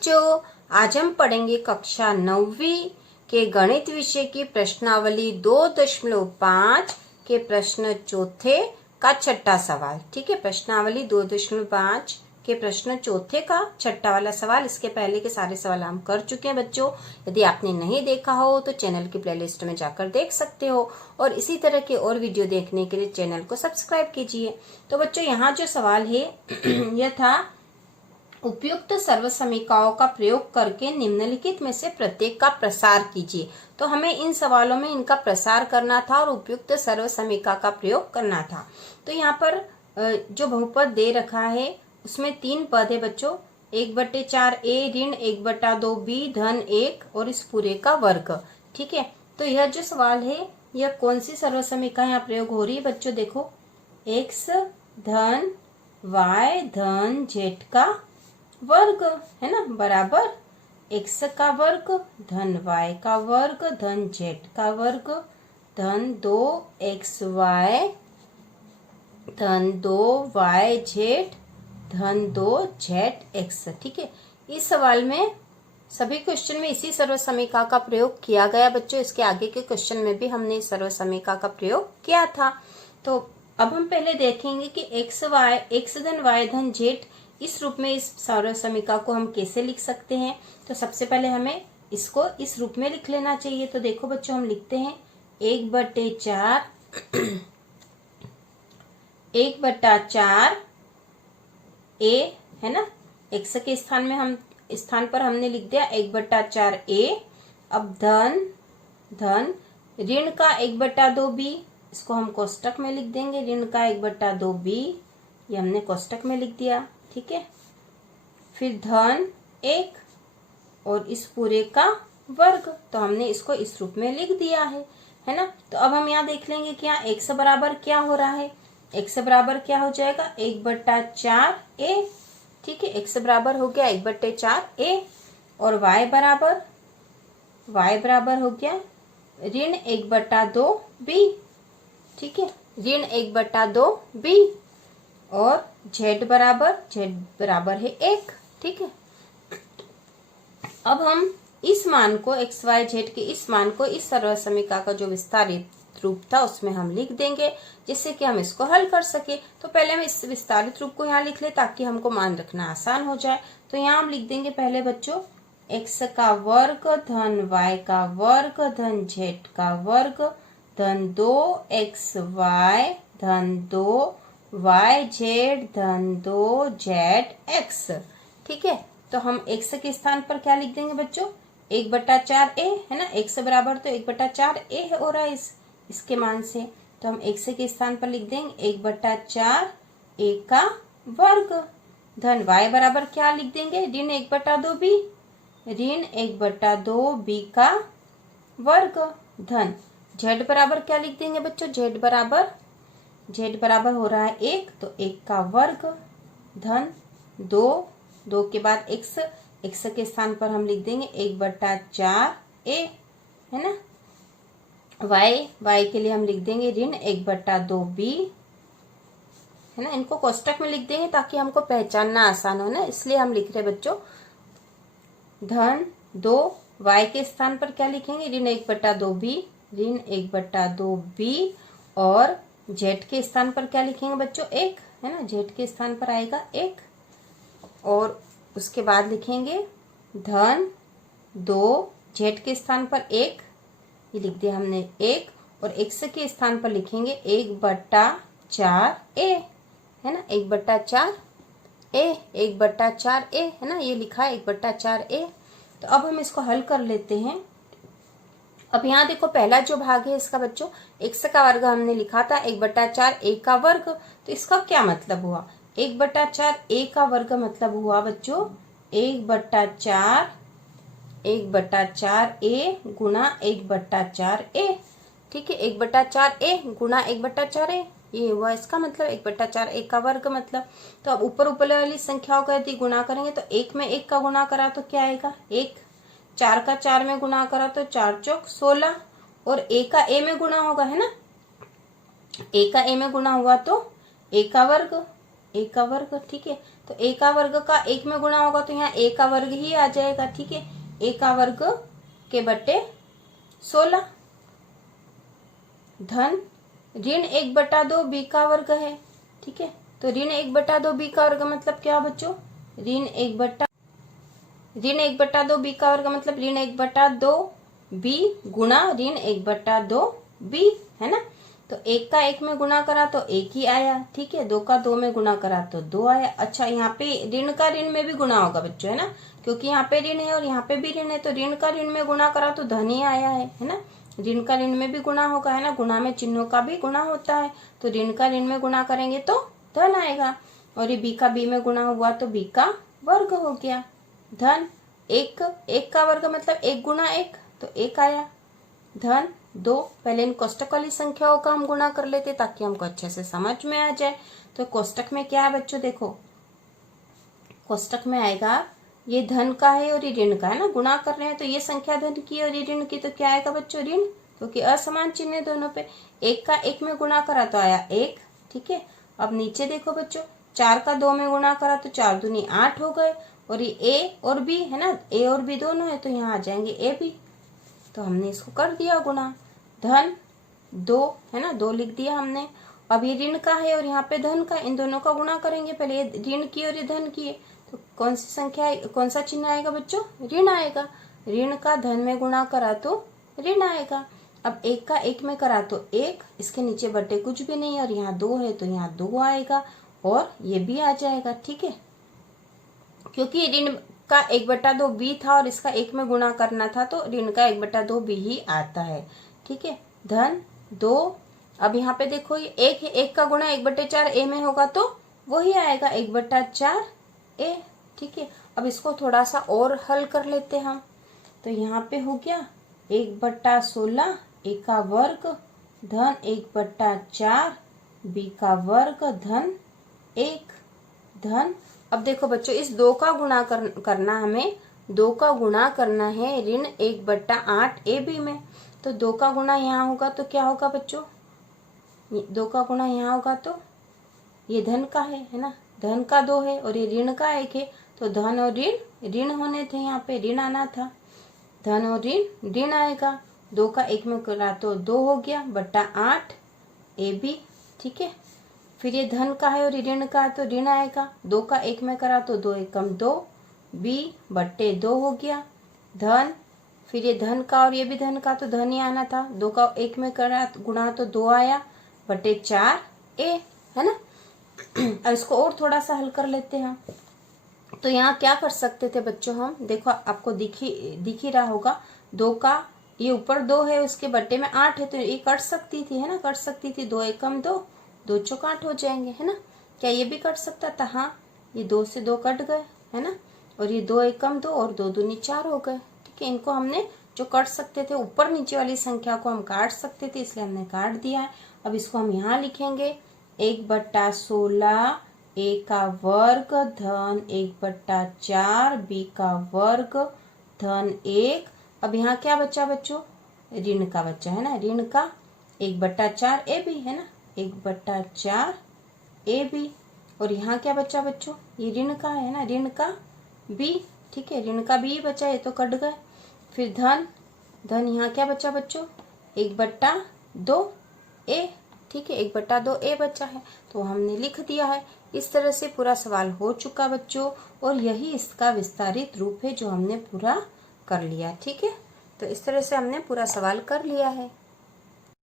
बच्चों, आज हम पढ़ेंगे कक्षा 9वीं के गणित विषय की प्रश्नावली 2.5 के प्रश्न चौथे का छठा सवाल। ठीक है, प्रश्नावली 2.5 के प्रश्न चौथे का छठा वाला सवाल। इसके पहले के सारे सवाल हम कर चुके हैं बच्चों। यदि आपने नहीं देखा हो तो चैनल की प्लेलिस्ट में जाकर देख सकते हो, और इसी तरह के और वीडियो देखने के लिए चैनल को सब्सक्राइब कीजिए। तो बच्चों, यहाँ जो सवाल है यह था, उपयुक्त सर्वसमीकाओं का प्रयोग करके निम्नलिखित में से प्रत्येक का प्रसार कीजिए। तो हमें इन सवालों में इनका प्रसार करना था और उपयुक्त सर्वसमीका का प्रयोग करना था। तो यहाँ पर जो बहुपद दे रखा है उसमें 3 पद है बच्चों, 1/4 a ऋण 1/2 b धन 1 और इस पूरे का वर्ग। ठीक है, तो यह जो सवाल है यह कौन सी सर्वसमीका यहाँ प्रयोग हो रही है बच्चों? देखो, x धन y धन z का वर्ग है ना, बराबर x का वर्ग धन y का वर्ग धन z का वर्ग धन 2xy धन 2yz धन 2zx। ठीक है, इस सवाल में सभी क्वेश्चन में इसी सर्वसमीका का प्रयोग किया गया बच्चों। इसके आगे के क्वेश्चन में भी हमने इस सर्वसमीका का प्रयोग किया था। तो अब हम पहले देखेंगे कि x धन y धन z इस रूप में इस सर्वसमीका को हम कैसे लिख सकते हैं। तो सबसे पहले हमें इसको इस रूप में लिख लेना चाहिए। तो देखो बच्चों, हम लिखते हैं 1/4 a है ना, x के स्थान पर हमने लिख दिया 1/4 a। अब धन ऋण का 1/2 b, इसको हम कोष्टक में लिख देंगे। ऋण का 1/2 b, ये हमने कोष्टक में लिख दिया। ठीक है, फिर धन 1 और इस पूरे का वर्ग, तो हमने इसको इस रूप में लिख दिया है ना। तो अब हम यहाँ देख लेंगे कि यहाँ x बराबर क्या हो रहा है। x बराबर क्या हो जाएगा? 1/4 a। ठीक है, x बराबर हो गया 1/4 a। और y बराबर हो गया ऋण 1/2 b। ठीक है, ऋण 1/2 b। और z बराबर है 1। ठीक है, अब हम इस मान को x y z के इस मान को इस सर्वसमीका का जो विस्तारित रूप था उसमें हम लिख देंगे, जिससे कि हम इसको हल कर सके। तो पहले हम इस विस्तारित रूप को यहाँ लिख ले ताकि हमको मान रखना आसान हो जाए। तो यहाँ हम लिख देंगे पहले बच्चों x का वर्ग धन y का वर्ग धन z का वर्ग धन 2xy धन 2yz धन 2zx। ठीक है, तो हम x के स्थान पर क्या लिख देंगे बच्चों? 1/4 a है ना, x बराबर तो 1/4 a हो रहा है इसके मान से। तो हम x के स्थान पर लिख देंगे 1/4 a का वर्ग धन y बराबर क्या लिख देंगे? ऋण 1/2 b, ऋण 1/2 b का वर्ग धन z बराबर क्या लिख देंगे बच्चों? z बराबर हो रहा है 1, तो 1 का वर्ग धन 2 के बाद x के स्थान पर हम लिख देंगे 1/4 a है ना। y के लिए हम लिख देंगे ऋण 1/2 b है ना। इनको कोष्टक में लिख देंगे ताकि हमको पहचानना आसान हो ना, इसलिए हम लिख रहे बच्चों। धन 2 y के स्थान पर क्या लिखेंगे? ऋण 1/2 b, ऋण 1/2 b। और z के स्थान पर क्या लिखेंगे बच्चों? 1 है ना, z के स्थान पर आएगा 1। और उसके बाद लिखेंगे धन 2 z के स्थान पर 1, ये लिख दिया हमने 1। और x के स्थान पर लिखेंगे 1/4 a है ना, 1/4 a है ना, ये लिखा है 1/4 a। तो अब हम इसको हल कर लेते हैं। अब यहाँ देखो, पहला जो भाग है इसका बच्चों x का वर्ग हमने लिखा था 1/4 a का वर्ग। तो इसका क्या मतलब हुआ? 1/4 a का वर्ग मतलब हुआ बच्चों 1/4 a गुना 1/4 a। ठीक है, 1/4 a गुना 1/4 a, ये हुआ इसका मतलब 1/4 a का वर्ग मतलब। तो अब ऊपर वाली संख्याओं का यदि गुणा करेंगे तो 1 में 1 का गुणा करा तो क्या आएगा? 1। 4 का 4 में गुणा करा तो 4 चौक 16। और a का a में गुणा होगा है ना, a का a में गुणा हुआ तो a का वर्ग a का वर्ग, ठीक है। तो a का वर्ग का 1 में गुणा होगा तो यहाँ a का वर्ग ही आ जाएगा, ठीक है। a का वर्ग के बटे 16 धन ऋण 1/2 b का वर्ग है, ठीक है। तो ऋण 1/2 b का वर्ग मतलब क्या बच्चों, ऋण 1/2 b का वर्ग मतलब ऋण 1/2 b गुणा ऋण 1/2 b, है ना। तो 1 का 1 में गुणा करा तो 1 ही आया, ठीक है। 2 का 2 में गुणा करा तो 2 आया। अच्छा, यहाँ पे ऋण का ऋण में भी गुणा होगा बच्चों, है ना, क्योंकि यहाँ पे ऋण है और यहाँ पे भी ऋण है, तो ऋण का ऋण में गुणा करा तो धन ही आया है ना। ऋण का ऋण में भी गुणा होगा, है ना, गुणा में चिन्हों का भी गुणा होता है। तो ऋण का ऋण में गुणा करेंगे तो धन आएगा, और ये b का b में गुणा हुआ तो b का वर्ग हो गया धन 1 का वर्ग मतलब 1 गुणा 1 तो 1 आया धन 2। पहले इन कोष्टक वाली संख्याओं का हम गुणा कर लेते ताकि हमको अच्छे से समझ में आ जाए। तो कोष्टक में क्या है बच्चों, देखो कोष्टक में आएगा ये धन का है और ये ऋण का है ना, गुणा कर रहे हैं तो ये संख्या धन की और ये ऋण की, तो क्या आएगा बच्चों, ऋण, क्योंकि असमान चिन्ह है दोनों पे। 1 का 1 में गुणा करा तो आया 1, ठीक है। अब नीचे देखो बच्चों, 4 का 2 में गुणा करा तो 4 दूनी 8 हो गए, और ये a और b है ना, a और b दोनों है तो यहाँ आ जाएंगे a b। तो हमने इसको कर दिया गुणा धन 2, है ना, 2 लिख दिया हमने। अब ये ऋण का है और यहाँ पे धन का, इन दोनों का गुणा करेंगे, पहले ये ऋण की और ये धन की है तो कौन सी संख्या, कौन सा चिन्ह आएगा बच्चों, ऋण आएगा। ऋण का धन में गुणा करा तो ऋण आएगा। अब 1 का 1 में करा तो 1, इसके नीचे बटे कुछ भी नहीं और यहाँ 2 है तो यहाँ 2 आएगा और ये भी आ जाएगा, ठीक है। क्योंकि ऋण का 1/2 b था और इसका 1 में गुणा करना था तो ऋण का 1/2 b ही आता है, ठीक है, धन 2। अब यहाँ पे देखो ये 1 है, 1 का गुणा 1/4 a में होगा तो वही आएगा 1/4 a, ठीक है। अब इसको थोड़ा सा और हल कर लेते हैं हम। तो यहाँ पे हो गया 1/16 a का वर्ग धन 1/4 b का वर्ग धन 1 धन। अब देखो बच्चों, इस 2 का गुणा करना हमें 2 का गुणा करना है ऋण 1/8 ए बी में। तो 2 का गुणा यहाँ होगा तो क्या होगा बच्चों, 2 का गुणा यहाँ होगा तो ये धन का है ना, धन का 2 है और ये ऋण का 1 है तो धन और ऋण होने थे, यहाँ पे ऋण आना था, धन और ऋण आएगा। 2 का 1 में करा तो 2 हो गया बट्टा 8 ए बी, ठीक है। फिर ये धन का है और ऋण का तो ऋण आएगा, 2 का 1 में करा तो 2 एकम 2 b बट्टे 2 हो गया धन। फिर ये धन का और ये भी धन का तो धन ही आना था, 2 का 1 में करा गुणा तो 2 आया बट्टे 4 a, है ना। अब इसको और थोड़ा सा हल कर लेते हैं। तो यहाँ क्या कर सकते थे बच्चों हम, देखो आपको दिख ही रहा होगा, 2 का ये ऊपर 2 है उसके बट्टे में 8 है तो ये कट सकती थी, है ना, कट सकती थी, 2 एकम 2 2 चौक 8 हो जाएंगे, है ना। क्या ये भी कट सकता था, हाँ, ये 2 से 2 कट गए, है ना, और ये 2 एकम 2 और 2 दूनी 4 हो गए, ठीक है। इनको हमने जो कट सकते थे, ऊपर नीचे वाली संख्या को हम काट सकते थे इसलिए हमने काट दिया है। अब इसको हम यहाँ लिखेंगे 1/16 a का वर्ग धन 1/4 b का वर्ग धन 1। अब यहाँ क्या बचा बच्चों, ऋण का बच्चा, है ना, ऋण का 1/4 ए बी, है ना, 1/4 ए बी। और यहाँ क्या बचा बच्चों, ये ऋण का है ना, ऋण का b, ठीक है, ऋण का b बचा, ये तो कट गए। फिर धन यहाँ क्या बचा बच्चों, 1/2 a, ठीक है, 1/2 a बचा है तो हमने लिख दिया है। इस तरह से पूरा सवाल हो चुका बच्चों, और यही इसका विस्तारित रूप है जो हमने पूरा कर लिया, ठीक है। तो इस तरह से हमने पूरा सवाल कर लिया है।